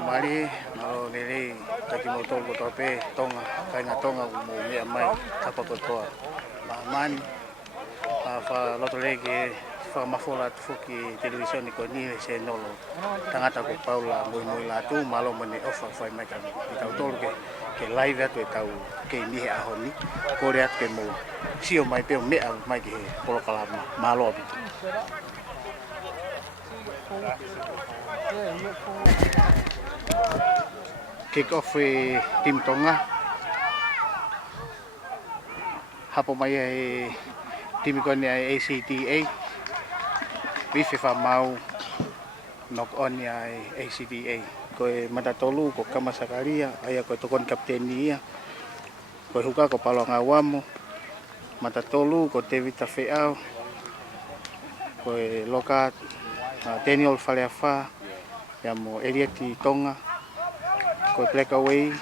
mari malo lele taki motor ko tope tonga kai nga tonga mo mea mai tapa ko toa man fa loto lege fa mafola fuki televisione ko ni se nolo tangata ko paula mo la tu malo mane ofa fa mai ka tau tol ke live atu tau ke ni ahoni ko reat ke mo sio mai pe mea mai ke polo kalama malo bitu kick off tim Tonga hapo mai tim ko ni ACTA wifi fa mau knock on ya ACTA ko matatolu ko kama sakaria aya ko tokon kaptenia ko huka ko palonga wamo matatolu ko tevita feao ko lokat Daniel Faleafa yamo Elieti Tonga ko breakaway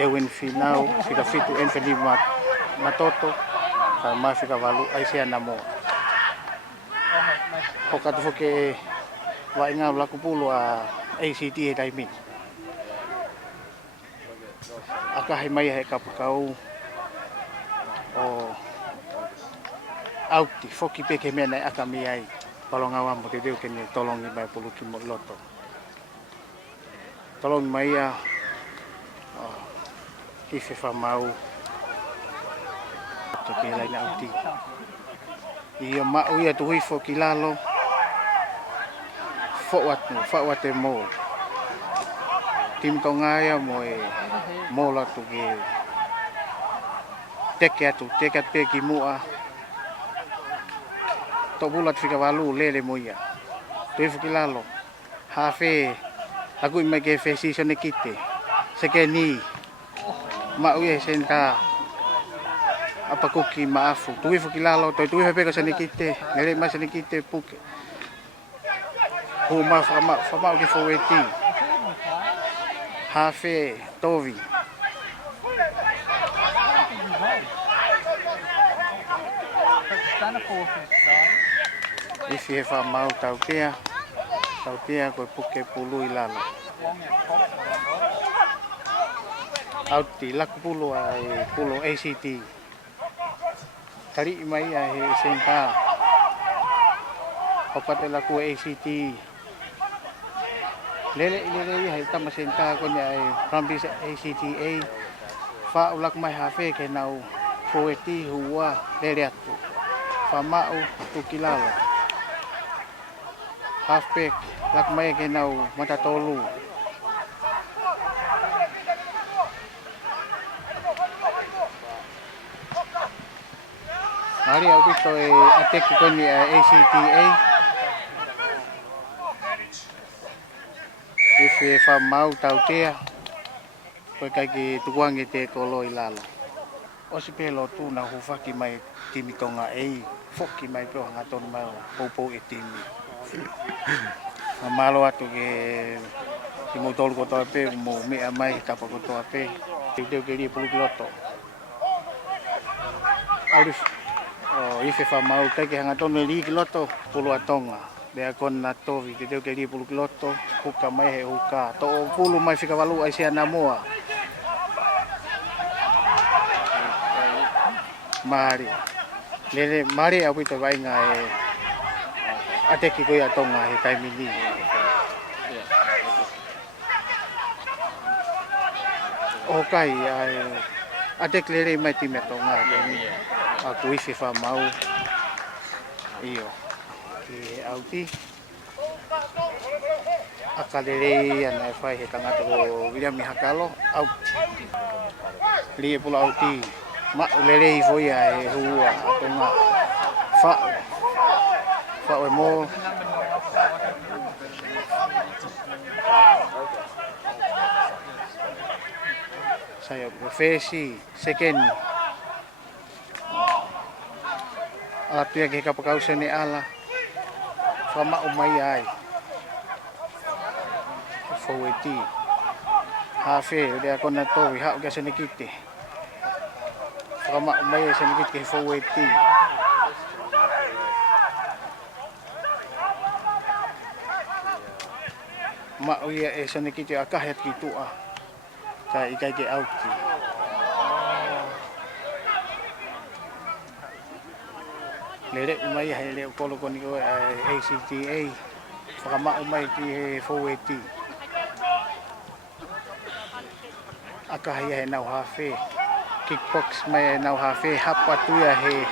Ewin Finau fika fitu Anthony Matoto sama fika valu Aisia Namo hoka tu ke wa inga laku pulo a ACT taimi aka hai mai he kapakau o auti foki pe ke mena aka mi ai palonga wa mo te deu ke ni tolongi mai pulu ki mo loto tolong mai a ife fa mau to ke lai na auti ia mau ia tu hifo ki lalo fa wat mo tim Tonga ya mo la tu ke tekat pe ki mua to bulat fika walu lele moia tu hifo ki lalo hafe aku mai ke fesi sone kite sekeni mau ye senta apa kuki maafu tu hifo ki lalo tu hifo pe ka sone kite ngele ma sone kite puke Huma fama ke foweti hafe tovi ifi fa mau tautea ko puke pulu ilalo auti laku pulo ai pulo ACT tari mai ai senta opat laku ACT lele hai tama senta ko ni ai rambis ACTA fa ulak mai hafe ke nau poeti huwa lele atu fa mau tukilalo halfback lak mai ke nau matatolu hari au bito atek ko ni ACTA ife fa mau tautea ko kai tuang te kolo ilalo o si pelo tu na hufaki mai timi Tonga foki mai pro ngaton mai popo etimi malo atu ke timo tol ko tope mo me mai tapa ko tope teu ke ri pulu kiloto alif ife fa mau te ke ngaton ri kiloto pulu Tonga Dea kon na tovi te teu ke ri pulu kiloto huka mai he huka to pulu mai fika walu Aisia Namoa mari lele mari apu to vai nga ateki ko ya Tonga he kai mili okai ai atek lele mai time Tonga aku ife fa mau iyo ke auti akalele ana fai he tanga to William Hakalo auti li pulo auti ma lele foi ai hua Tonga fa mo saya profesi second alat ke kapakau sene ala fama umai ai foweti hafe dia kona to ha ga sene kite fama umai sene kite foweti ma'uia e sonekiti akahi atu ki tua. Ka ikai ke auki. Lere mai hai le kolo koni o ACTA. Whakamau mai ki he fōeti. Akahi he nau hawhi. Kickbox mai e nau hawhi. Hapa tuia he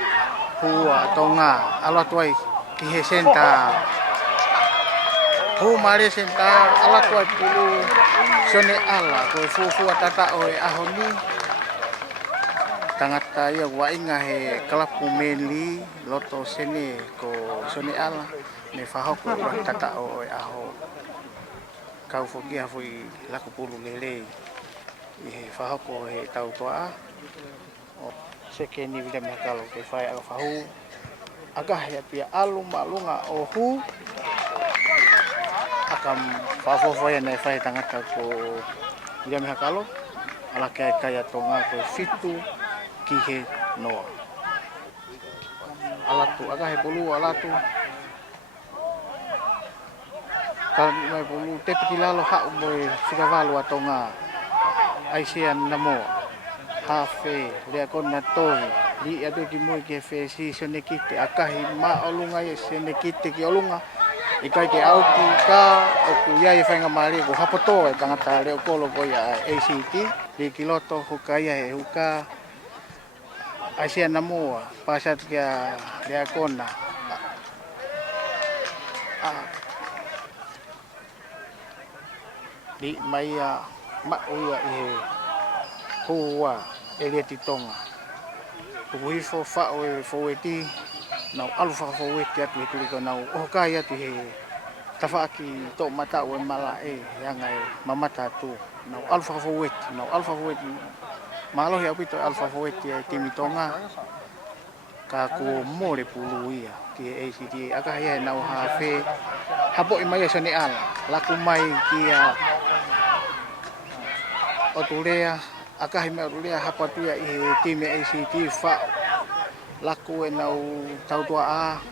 hua Tonga. Ala tuai ki he senta. Hu mare senta ala tuai pulu. Sone ala koe fufua tata o e ahoni. Tangata ia wainga he kalapu meli loto sene ko sone ala. Me whahoko ua tata o e aho. Kau fokia fui lako pulu lele. I he whahoko he tau toa. Seke ni vile mea kalo ke whai aga whahu. Agahe apia alu malunga o hu. Akam whawhawhai nei whai tangata ko vile mea kalo. Ala kai kaya Tonga ko fitu ki he noa. Alatu agahe pulu alatu. Kalau mai pulu te piti lalo hak moe whikawalo a Tonga. Aisia namoa. Hafe lea kona tohi. Li atu ki moe ki whesi sonekite. Akahi ma olunga i sonekite ki olunga. Ikai ke auki ka oku ia i whainga maari ko hapoto e tangata leo kolo koi a ACT. Li ki loto huka ia he huka. Aisia namoa. Pasat kia lea kona. Di mai ma'uia i he hua e lea ti Tonga. Tukuhi fo whao e fōeti, nau alu whakafōeti atu he tuliko nau ohokai atu he tawhaaki tō mata o e mala e anga e mamata atu. Nau alu whakafōeti, mahalohi au pito alu whakafōeti e timi Tonga. Ka ko more pulu ia ki he ACTA. Akahi he nau hawhi. Hapo i mai e sone ala. Laku mai ki a Oturea, akahi me Oturea hapatua i he time ACT whao. Laku e nau tautua a.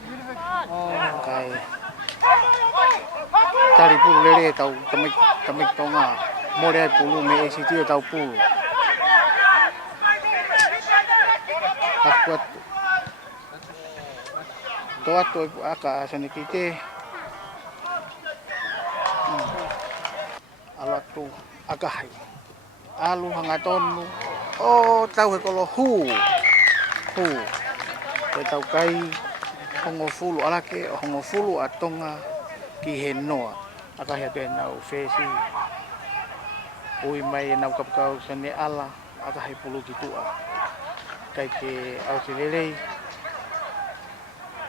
Kai tari pulu lere tau tamik Tonga. More ai pulu me ACT o tau pulu. Laku atu. Tō atu e aka sonekite. Alatu akahi. Alu hanga tonu. Oh, tau he kolo hu. Te tau kai hongo fulu alake hongo fulu a Tonga ki he noa. Akahi atu e nau whesi. Ui mai e nau kapakau sane ala. Akahi pulu ki tua. Kai ke au te lelei.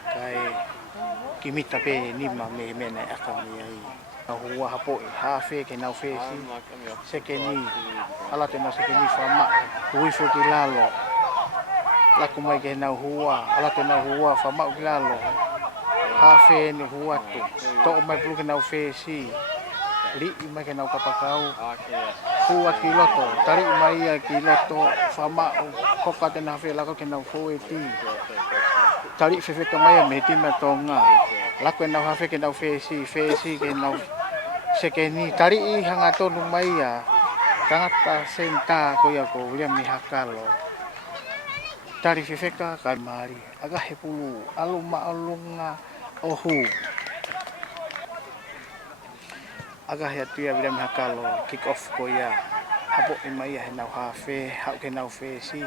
Kai ki mita pe nima me mena akami ai. Hua hapoi, hawhi ke nau whesi. Seke ni, ala te nau seke ni whama. Hui fu ki lalo. Laku mai ke nau hua, ala te nau hua whama ki lalo. Hawhi ni hua tu. Tō mai pulu ke nau whesi. Li mai ke nau kapakau. Hua ki loto, tari mai ia ki loto. Whama hoka te nau whi lako ke nau whoeti. Tari whewheka mai a me tima Tonga. Laku e nau hawhi ke nau whesi ke nau seke ni tari I hanga tonu mai a tangata senta ko ia ko ulia mi hakalo. Tari whewheka kai maari. Agahe pulu aluma alunga ohu. Agahe atu ia ulia mi hakalo kick off ko ia. Hapo I mai a he nau hawhi, hau ke nau whesi.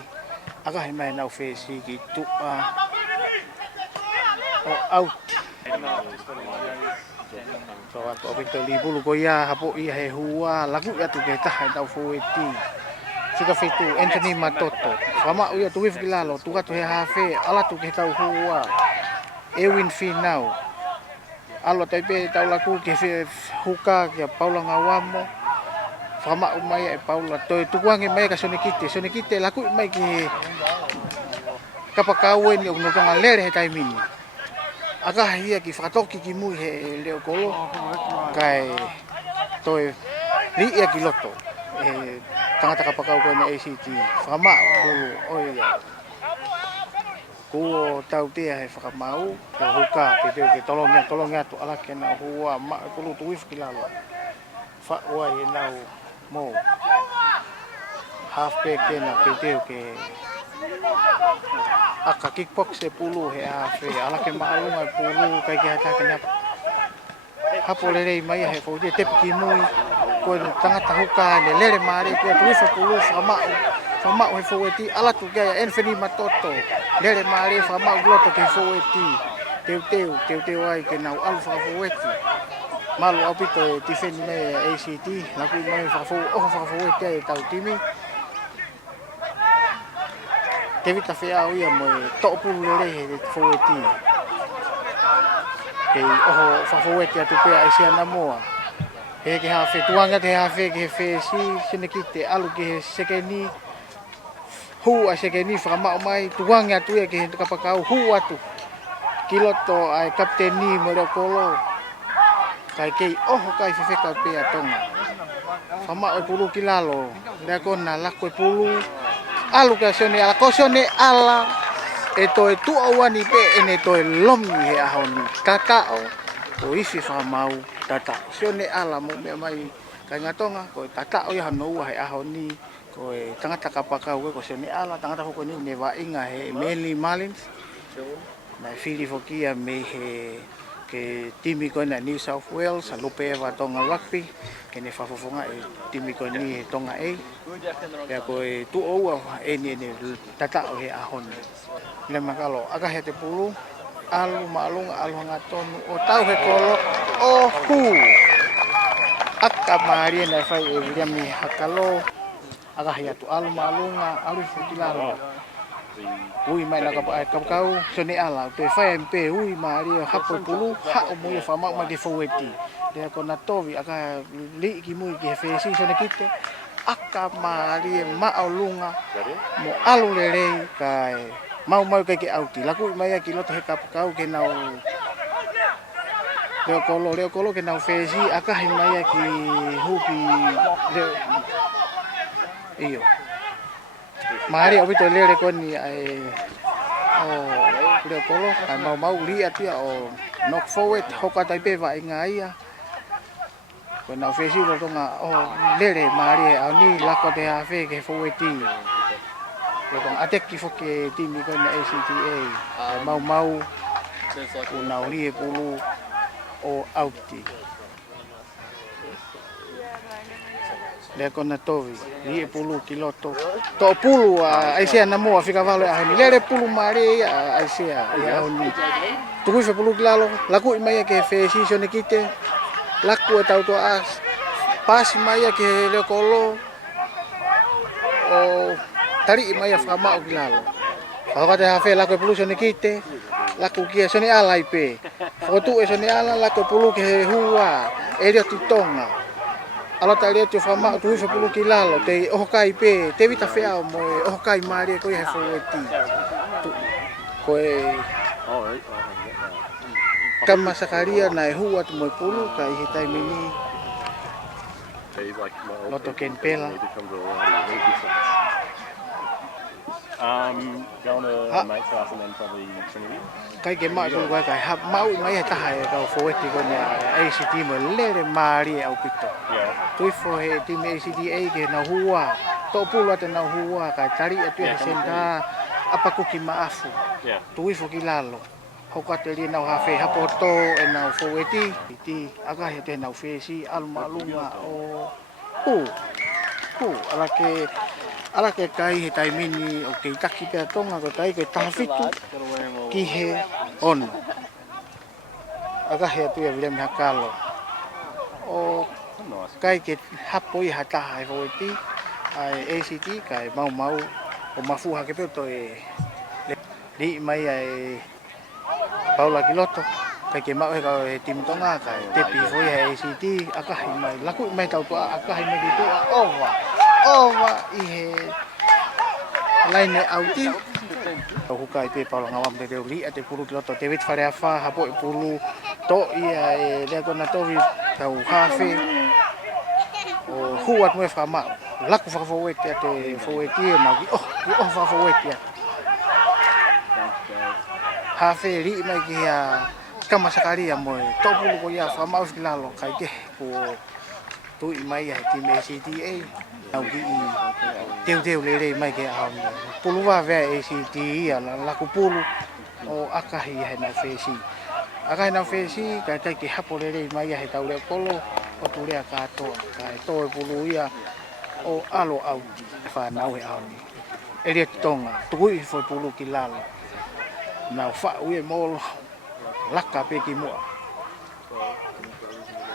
Agahe mai nau whesi ki tua. O out. So atu opito libulu ko ia hapo ia he hua lagu atu ke taha tau fōeti. Sika fitu Anthony Matoto. Wama uia tu wif kilalo tu atu he hawhi ala tu ke tau hua. Ewin Finau. Alo taipe tau laku ke huka ke Paula Ngawamo. Wama umai e Paula toi tukuange mai ka sonekite laku mai ki kapakauen yo no tanga lere he taimini. Akahi ia ki whakatoki ki mui he leo kolo. Kai toi li ia ki loto. Tangata kapakau koe na ACT. Whama kulu oia. Kuo tau tia he whakamau. Ka huka te teo ke tolongia tu ala ke na hua ma kulu tu wif ki lalo. whakua e nau mō. Half back e na ke teo ke aka kickbox e pulu he half e ala ke maalunga e pulu kai ke hata ke napa. Hapo lere mai he fo de tepi ki mui ko tangata huka ne lere mare ko tuifa pulu fama o fo eti ala tu ga en feni matoto lere mare fama gloto ke fo eti teu ai ke nau alfa fo eti malu apito ti feni ne ACT na ku mai fa fo eti tau timi Tevita fea o ia mo to pulu lere he fo eti Kei oho whawhaweti atu pēr aisia na moa. He ke hawhi tuanga te hawhi ke he sine ki te alu ke he sekeni. Hu a sekeni whakamau mai. Tuanga atu e ke he kapakau hu atu. Kiloto ai kapteni mo reo kolo. Kai kei oho kai whiwhekau pēr tonga. Whamau e pulu ki lalo. Rea kona lako e pulu. Alu ke sone ala. Ko sone ala. E toi tuawani pe ene toi lomi he ahoni tatao o isi whamau tatao. Sione ala mo mea mai kai ngatonga ko tatao ia hanoua he ahoni ko e tangata kapakau ko sione ala tangata hoko ni ne wainga he Manly Marlins. Na whiri fokia me he ke timi ko na New South Wales a lupe wa Tonga Rugby ke ne whafofonga e timi ko ni he Tonga e. Pea ko e tuaua ene tatao he ahoni. Le makalo aga he te pulu alu malunga alu ngatonu o tau he kolo o hu aka maria na fai e viami hakalo aga he atu alu malunga alu futilalo ui mai na kau sone ala te fai mpe ui maria hapo pulu ha o mo fa ma de foweti de ko na tovi aga li ki mui ki fe si sone kite aka maria maulunga mo alu lere kai mau kai ke auti laku mai ki loto he kapakau ke nau leo kolo ke nau fezi aka hi mai ki hupi iyo mari obito lere koni ai o leo kolo ai mau li atu o knock forward hoka tai pe va ingaia ko nau fezi lo tonga o lere mari ani lako te ave ke forward Kung atek ki foke timi ko na ACTA mau unau li pulu o auti le kona tovi li pulu kiloto to pulu aisia na mo fika vale a ni le pulu mare aisia ya oni tu fe pulu klalo laku mai ke fe si sone kite laku tau to as pas mai ke le kolo o tari mai fama o kilalo. Ako te hafe la ko pulu sone kite, la ko kia sone ala ipe. Fotu e sone ala la ko pulu ke hua, e dio Tonga. Ala tari te fama tu fe pulu kilalo te o kai pe, te vita fea mo o kai mari ko he foweti. Ko e kama sakaria na hua tu mo pulu kai hitai mini. Loto kenpela. Going to a mate's house and then probably Trinity. Kai ke mai ko kai ha mau mai ta hai ka foweti ko ne ACT mo lere mari au pito. Yeah. Tui fo he tim ACTA ke na hua. To pulu te na hua ka tari atu he senta apa ku ki maafu. Yeah. Tui fo ki lalo. Hoka te ri na ha fe ha poto e na foweti ti aga he te na fesi almalunga o ala ke kai he taimini o ke taki pe tonga ko tai ke tafitu ki he on aga he tu e vile hakalo o kai ke hapo I hata hai hoiti ai ACT kai mau o mafu ha ke pe to e li mai ai Paula Kiloto kai ke mau he ka tim tonga kai te pi foi he ACT aga hi mai laku mai tau to aga hi mai tu ova I he laine auti o hukai pe Paula ngawam te ri ate pulu Kiloto te vit fare afa hapo pulu to ia e le kona tovi tau hafe o huat mo fa ma laku fa fo wet ate fo wet na ki fa fo wet ya hafe ri mai ki ya kama sakaria mo to pulu ko ya fa ma kilalo kai ke ko tui mai ai team ACTA au ki teu lele mai ke au pulu wa ve ACTA la ku pulu o akahi he na fesi akahi na fesi ka tai ki hapo lele mai ai tau le polo o tu le ka to ka to pulu ia o alo au fa na we au ni ele Tonga tui foi pulu ki lalo na fa ue molo laka pe ki mo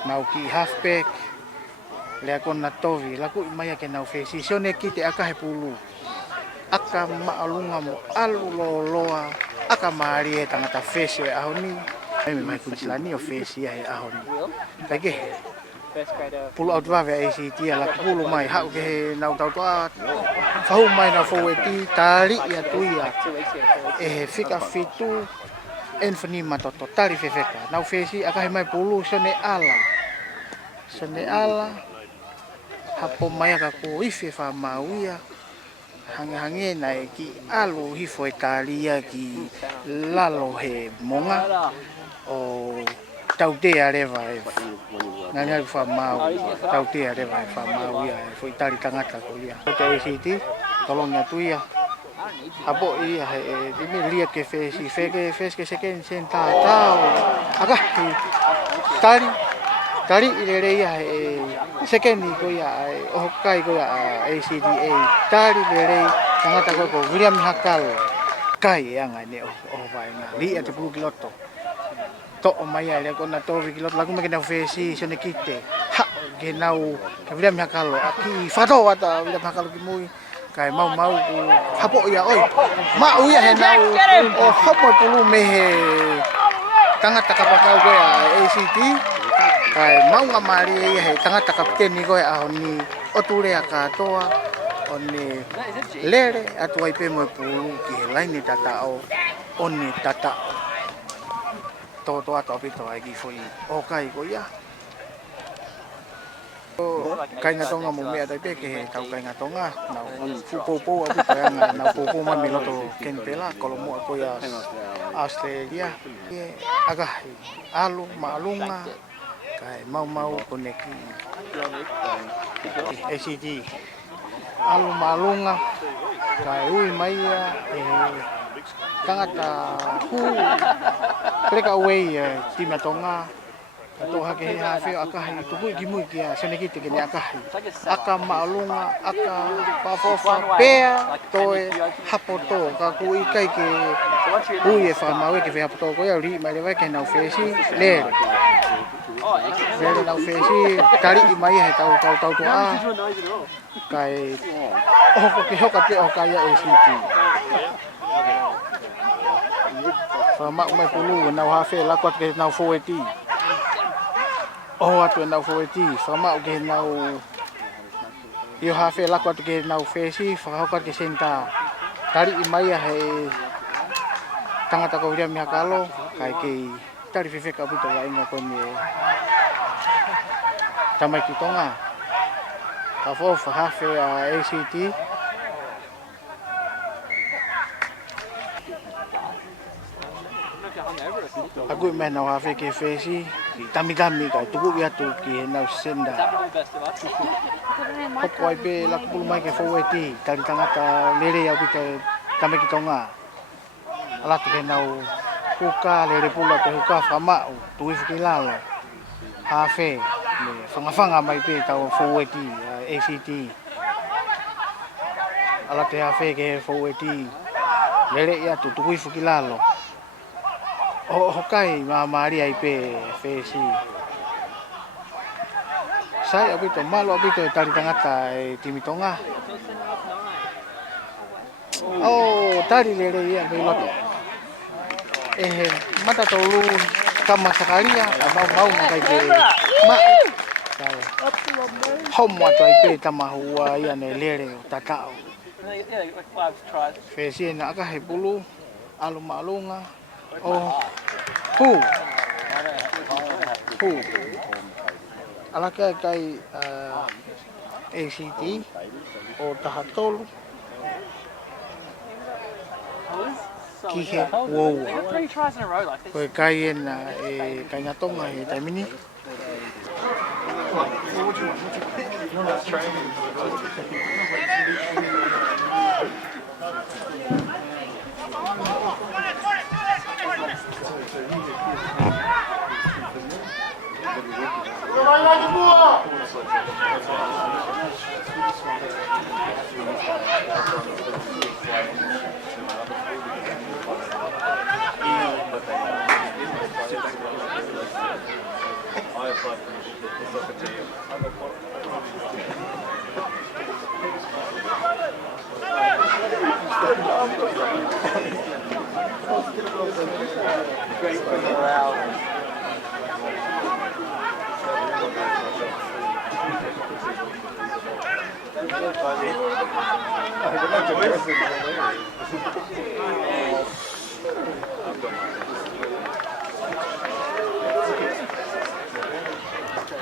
na ki halfback le kon na tovi la ku mai ke na fesi sone ki te akahi pulu aka maalunga mo alu loa aka mari e tangata fesi e ahoni ai mai ku silani o fesi e ahoni kage pulu out va ve ACT la pulu mai ha ke na tau toa fau mai na fo eti tali ia tuia e fika fitu enfani matoto tali fefeka na fesi aka mai pulu sone ala hapo mai ka ko ife fa mauia hange na ki alu hifo Italia ki lalo he monga o tautea reva nganya fa mau tautea reva fa mau ia fo Italia tangata ko ia o te city kolonia tuia hapo ia he dimi lia ke fesi ke seken senta tau aga tali ile ia second ko ia o kai ko ia ACDA tali ile tangata ko William Hakal kai yang ane o vai na li ate pulu kiloto to o mai ale ko na to kiloto lagu me na fesi sone kite ha ke nau ke William Hakal aki fato ata William Hakal ki mui kai mau hapo ia oi mau ia he nau o hapo pulu me he tangata kapakau ko ia ACD kai mau ngamari he tangata kapten ni ko ahoni o ture akatoa oni lere atu ai pe mo pulu ki laini tata o oni tata to ato pito ai ki foi o kai ko ya o kai nga tonga mo me ata pe ke tau kai nga tonga na pu api pa na pu ma mi loto kentela kolomo ko ya Australia aga alu malunga kai mau koneki ACD alu malunga kai ui mai tangata hu pleka away tima tonga to ha ke ha fe akahi tu ki mu ki sene ki te ke akahi aka malunga aka pafofa pea to hapoto ka ku ikai ke ui e fa mawe ke fe hapoto ko ya ri mai le vai ke na fesi le na fesi tari mai he tau tu a kai o ke hoka te o kai ACT fa ma mai pulu na ha fe la ko ke na fo eti o atu na fo eti fa ma ke na yo ha fe la ko ke na fesi fa hoka ke senta tari mai he tangata ko dia mi hakalo kai ke tari fe ka buto la inga ko ni tamai ki Tonga ka fo fa ha fe ACT aku me na ha fe ke fesi tami ka tuku ya tu ki na senda ko ai be la ku mai ke fo eti tari tangata lele ya bito tamai ki Tonga ala tu ke na kuka lele pula te kuka fama tu ki lalo ha fe me fanga mai pe tau fo eti ACT ala te ha fe ke fo eti lele ya tu ki lalo o hokai mari ai pe fesi sai abito malo abito tari tangata timi Tonga oh tari lele ya be loto mata tolu kama sakaria mau ngai ke ma homo to ai pe tama hua ia ne lele tatao fesi na aka he bulu alu malunga oh hu ala kai ACT o tahatolu ki he wow ko kai na kai nga Tonga e taimini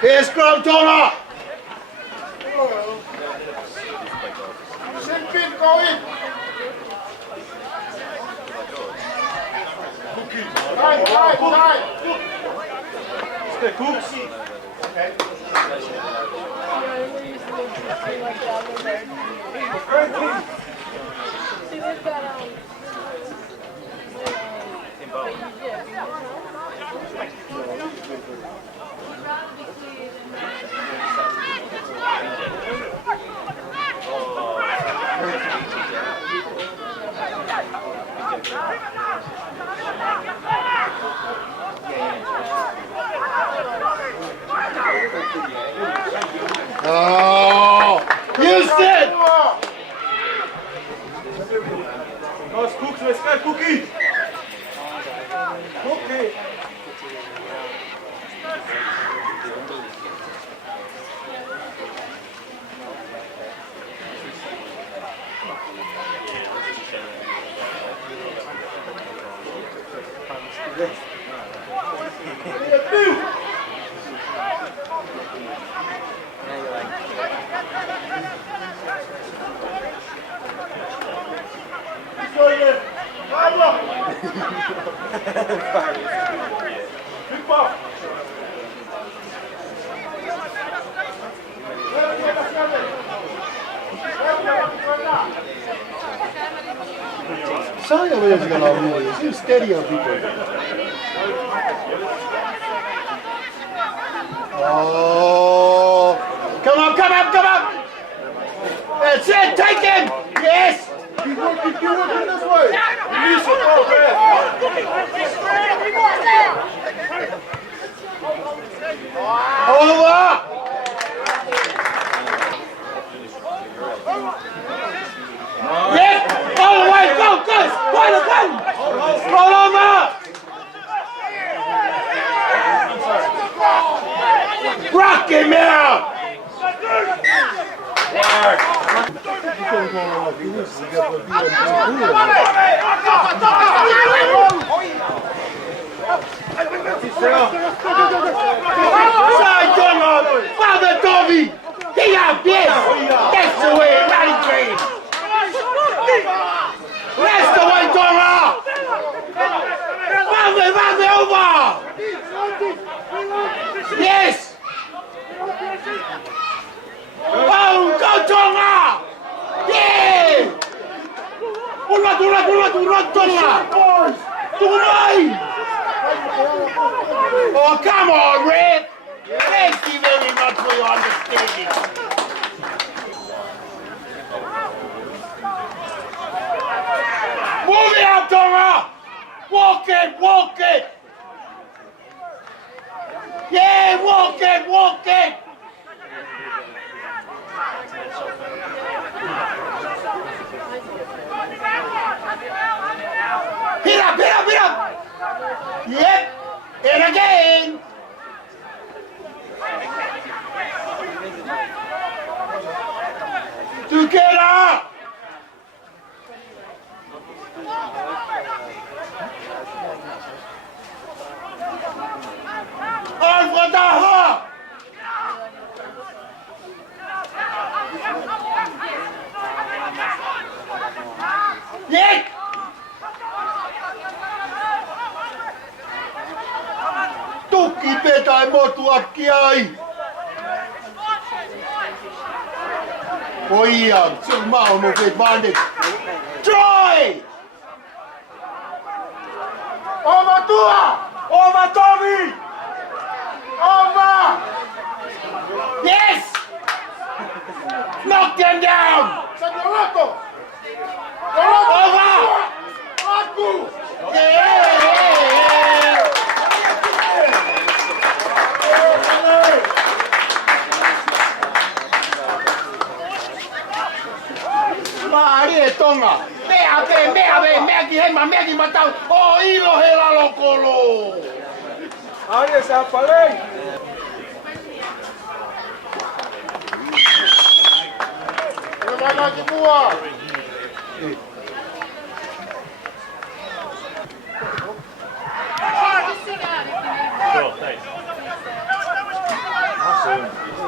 Here's Scrum Tonga! Oh, you sit! Cookie! Sai olisi kana muuja, se on steady on people. Oh, come up, come up, come up! That's it, take him! Yes! Keep working this way! Release it, go, man! Over! Yes! All the way, go, go! Point it, go! Roll over! Rock him out! Side Tonga! Father Toby! He out, yes! That's the way, running train! That's the way, Tonga! Father over! Yes! Oh, go Tonga! Yeah! Urat, Tonga! Tonight! Oh, come on, Red! Thank you very much for your understanding. Move it up, Tonga! Walk it, walk it! Yeah, walk it, walk it! Hit up, hit up, hit up! Yep, and again! Together! On for the hawk! Yes! Tukki petai motua kiai! Oh yeah, chill mau no fit bandit. Joy! Over tua! Over Tommy! Over! Yes! Knock them down! Sanjolato! Over! Aku! Mari e Tonga! Mea ki matau! O ilo he lalo kolo! Aí, esse rapaz, Vai que boa!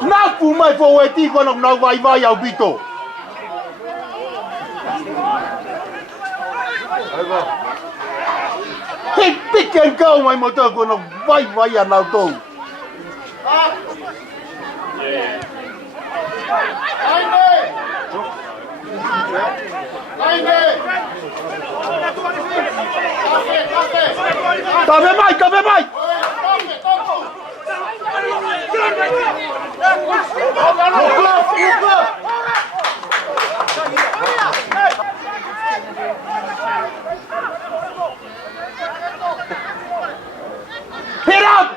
Naku mai fo e ti kono na vai au bito. Hei piken kau mai moto kono vai ana to. Cabe mai! Hit up!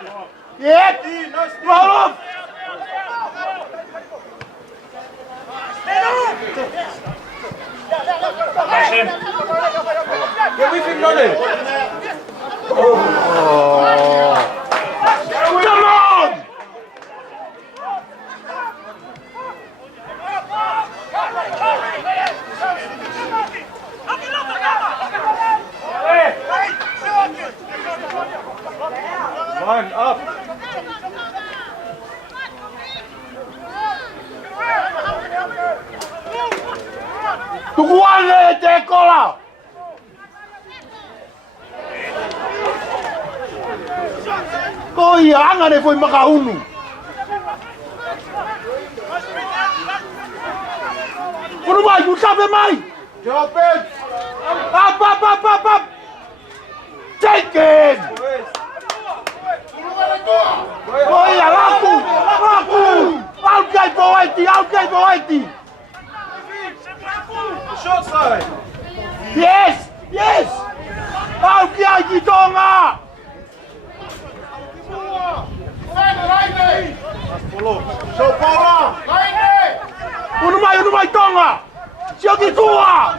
Yes! Roll up! Get with him, Lonnie. Come on! Line up. Tukuane te kola! Oi, angane foi makahunu. Kuno mai, you sabe mai? Drop it. Up. Take it. Oi, alaku. Alkai poeti. Short side. Yes. Alkai Tonga. Uno mai Tonga! Siagi tua!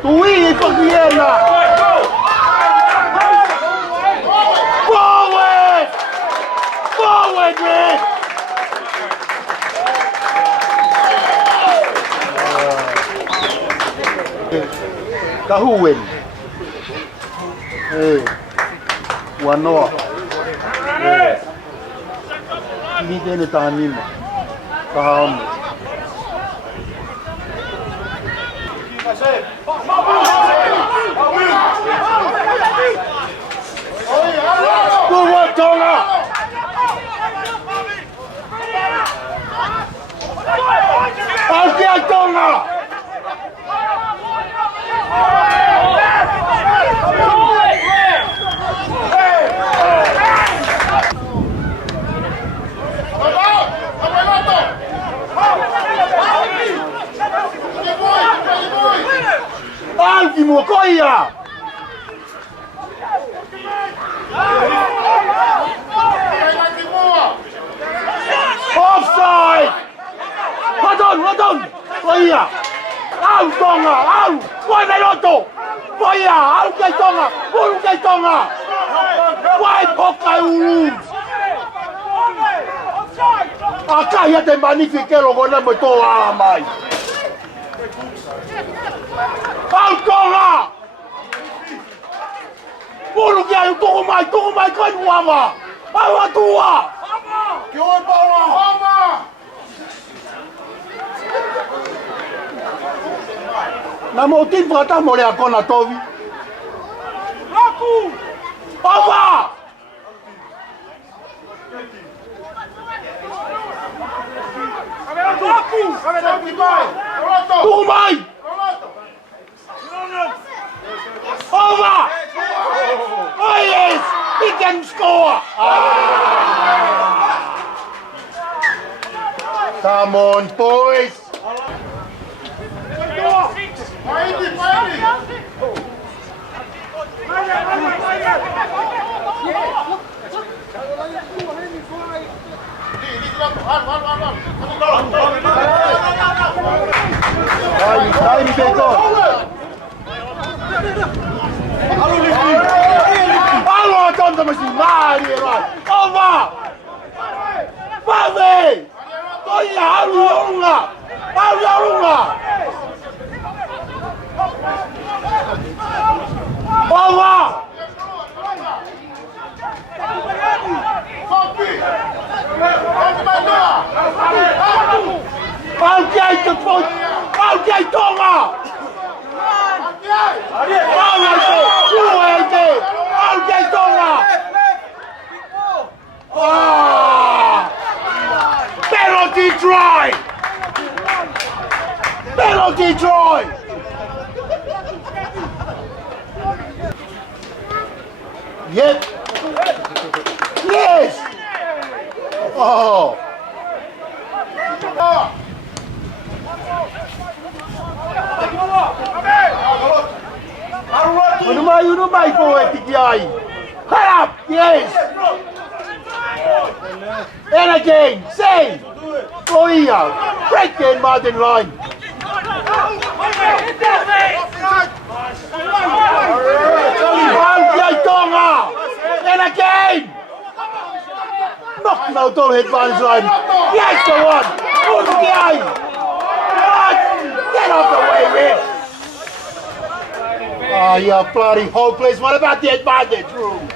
Tui e Cogliena! Forward, man! Kahuwen. Wanoa. Hindi din itanim. Kaham. Good work, Tonga! Okay, Tonga! Alki Mokoia! Offside! Hold on! Koia! Au Tonga! Au! Vai Veloto! Koia! Au kay Tonga! Puro kay Tonga! Vai Pokai Ulu! Akaya te magnifique lo gona mo to ala mai! Au Tonga! Puro kay tuko mai kai wama! Au atua! Kioi Paula! Hama! Na mo tim prata mo le akona tovi. Laku! Papa! Tukumai! Over! Oh yes! He can score! Come on, boys! Taimi Beko! Aloa tontamasi maari erai! Over! Pave! Toia aluorunga! Aluorunga! Over! Algei te foi! Algei Tonga! Algei Tonga! Penalty try! Penalty try! Yep. Yes! Oh! Ano mai po tiki ai? Cut up! Yes! And again, say! Oh yeah! Break in Martin line! Tonga! And again! Knock now, don't hit Martin's line! Yes, the one! Get off the way, Rick! Oh, you're bloody hopeless. What about the advantage room?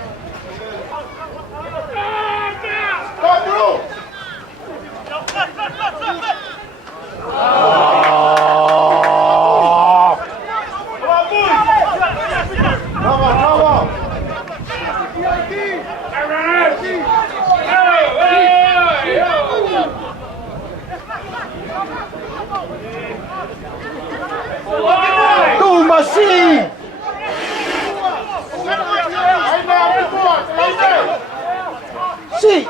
Go through! Come on, come on! Tu machine! Sì!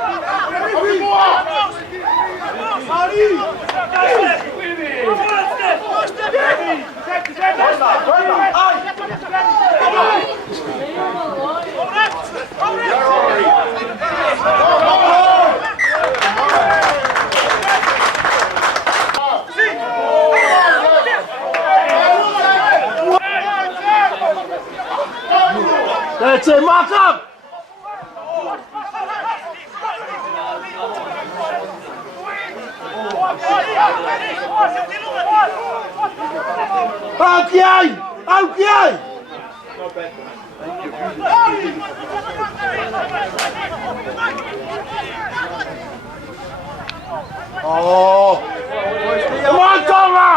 That's it, mark up! Okay! Okay! Oh! Come on, Tonga!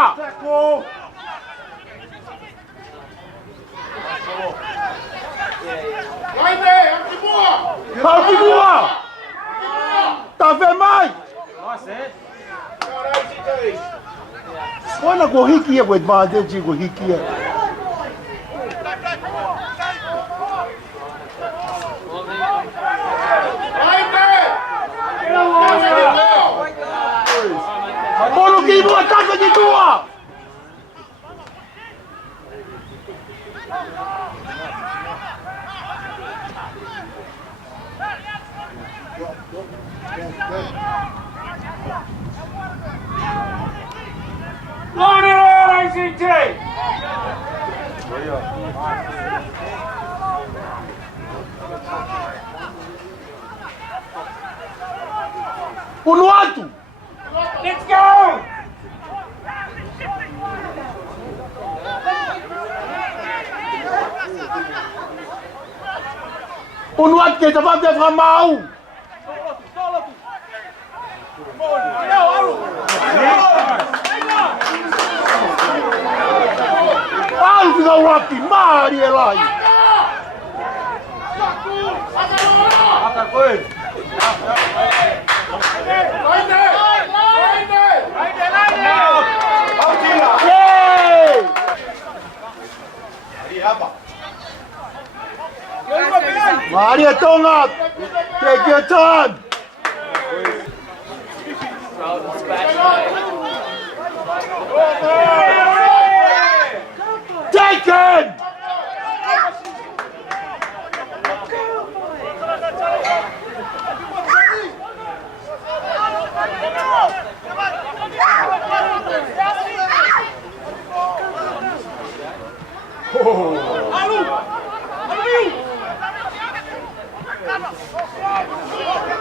Halkimua! Tá vendo mais? Olha a hikia with advantage go hikia. Bolo que boa casa de tua. Por no alto! Let's go! Por no alto que estava de mal! Alto da Rocky, Maria lá! Atacou ele! Maria Tonga, take your turn. Taken.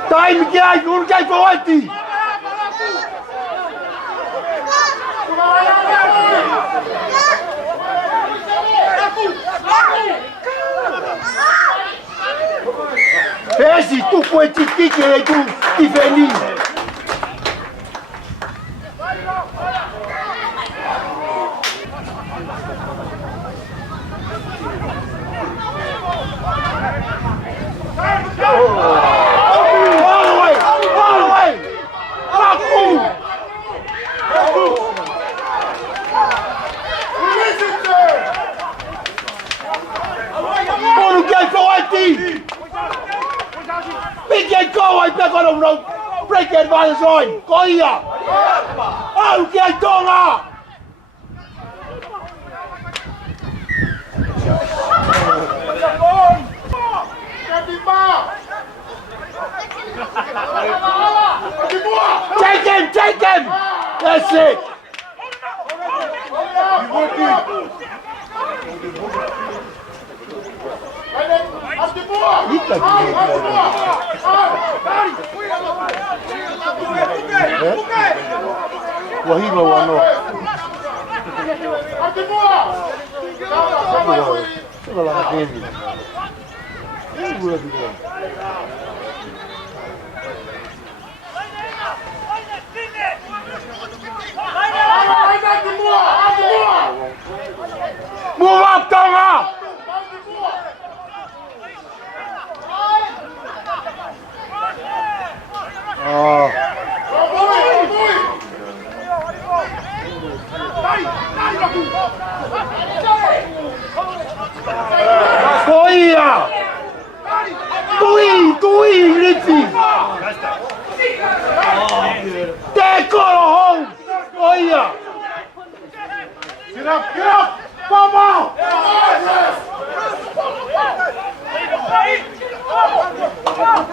Time again, you guys for what? Esse tu foi tiki que ele tu Tiffany. Big go, I back on the road. Break the advantage line. Go here. Oh, get Tonga. Take him. That's it. Wahima wano. Move up, Tonga! Oh. Koia! Tui, Ritchie! Take home! Koia! Get up! Come on!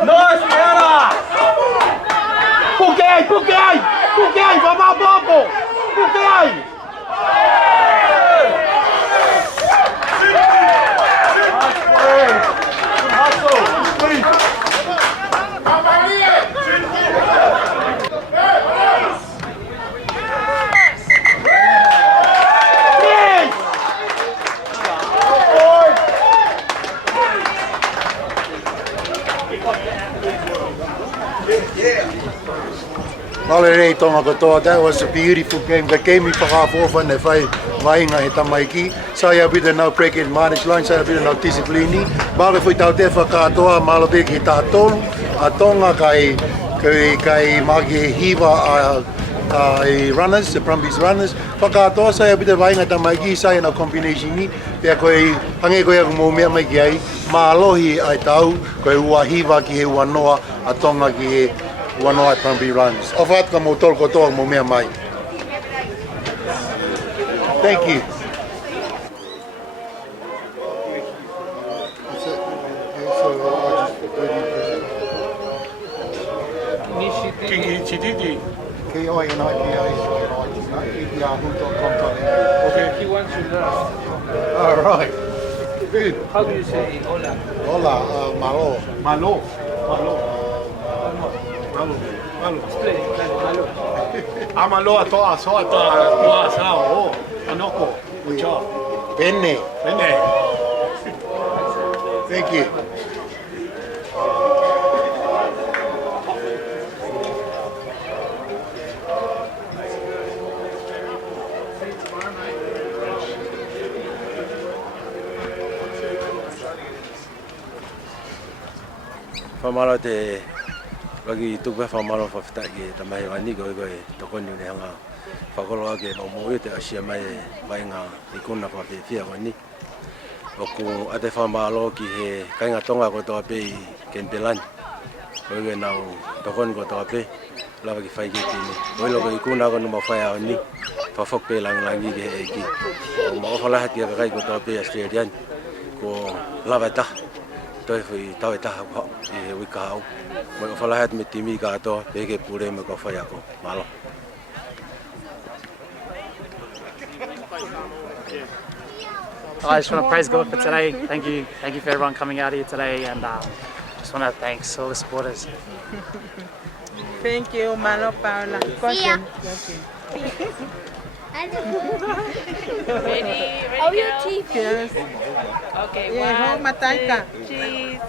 Nice, Rihanna! Pukai, vamos a bobo! Pukai! Malere Tonga katoa, that was a beautiful game. The game we whakafofa ne whai wainga he tamaiki. Saya bida now break it manage line, saya bida now discipline. Male fui tau te whakatoa, malabe ki tātolu. A Tonga kai magi hiva runners, the Brumbies runners. Whakatoa saya bida wainga tamaiki, saya na combination ni. Pea koe hange koe aku mō mea mai ki ai. Mālohi ai tau, koe ua hiva ki he ua noa, a Tonga ki he one night Brumby runs. Ofaat ka mo tol ko to mo mea mai. Thank you. Kingi chititi. Okay. He wants to learn. All right. Good. How do you say hola? Hola, malo. Malo. Explain. Malo. Amalo atoa so atoa sao. Anoko. Ciao. Bene. Bene. Thank you. Whamara te ragi tuku whamara whawhitaki ta mai wani koe tokoni une hanga whakoro ake mau mo te asia mai ngā i kuna whawhia wani. o ku ate whamalo ki he kainga Tonga ko toa pe I Canberra. Koe nau tokon ko toa pe lava ki whai ki tini. Koe loko I kuna ko numa whai au ni whawhok pe langi ki he ki. O ma ofalaha ki a kai ko toa pe Australian ko lava ta. Toi hui tau e taha ko I he wika au. Mo ofalaha me timi ka toa pe ke pure me ko whai ako malo. I just want to praise God for today. Thank you for everyone coming out here today, and just want to thank all the supporters. Thank you, Malo Paula. See ya. Ready, Oh, your teeth. Yes. Okay, Yeah, one, Mataika. cheese.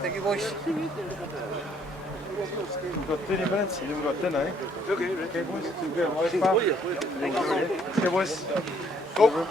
Thank you, boys. We've got 30 minutes, and then we've got dinner, eh? Okay, boys. So we've got a Okay, boys. Go.